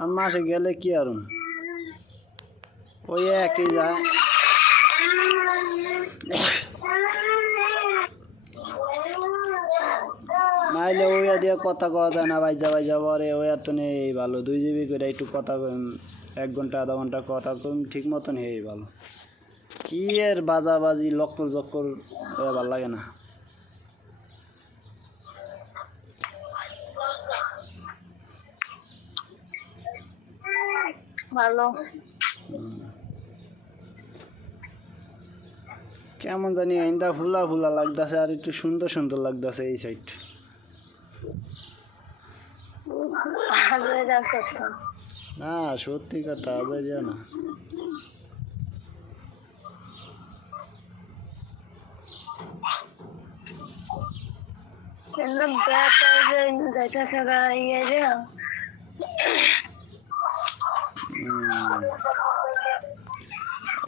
আর মাসে গেলে কি আর ওই একই যায়। নাইলে ওইয়া দিয়ে কথা কওয়া যায় না, বাইজা বাইজা পরে ওইয়া তো নেই ভালো। 2 GB করে একটু কথা 1 ঘন্টা আধা ঘন্টা কথা ঠিক মতন হেই ভালো। কি এর বাজাবাজি লক্কর জক্কর ভালো লাগে না। ভালো কেমন জানি ইন্দা ফুলা ফুলা লাগতেছে আর একটু সুন্দর সুন্দর লাগতেছে এই সাইড। না সত্যি কথা আজারিও না।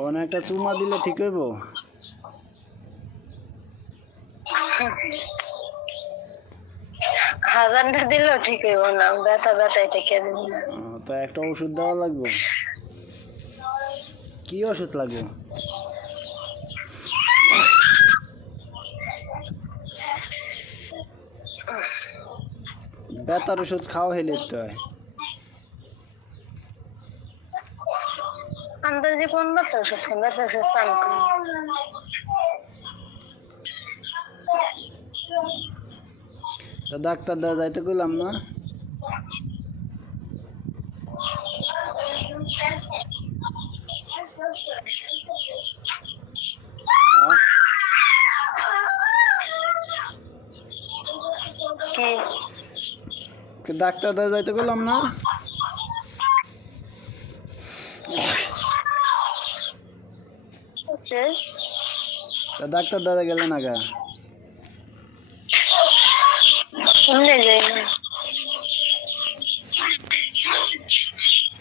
অনেকটা চুমা দিলে ঠিক হইব। হাজারটা দিলেও ঠিক হইব না, ব্যথা ব্যথা এটা কে দিবে। তো একটা ওষুধ দেওয়া লাগবে। কি ওষুধ লাগবে? ব্যথার ওষুধ খাওয়া হইলে তো হয়। আন্দাজে কোন ব্যথার ওষুধ? ব্যথার ওষুধ পান তা ডাক্তার দেওয়া যাইতে কইলাম না। ডাক্তার দেওয়া যাইতে কইলাম না। ডাক্তার দাদা গেলে না গা?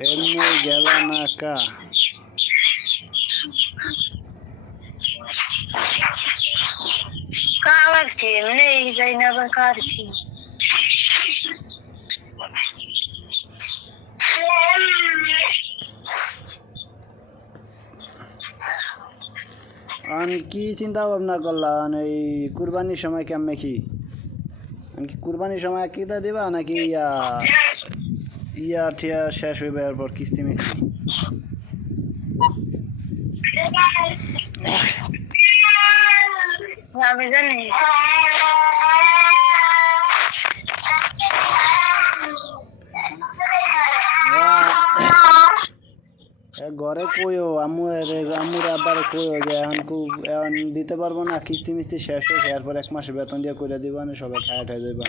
এমনি গেল না কা? কার কি এমনি যাই না বা কার কি? কি চিন্তা ভাবনা করলাম এই কুরবানির সময় কেমনে কি? কুরবানির সময় কিতা দিবা নাকি ইয়া ঠিয়া শেষ হইবে এরপর কিস্তি মিস্তি? আমি জানি ঘরে কইও আমুর আবার কইও যে এখন দিতে পারবো না, কিস্তি মিস্তি শেষ হয়েছে, এরপর 1 মাসে বেতন দিয়ে করে দিবা, সবাই খায় যাইবা।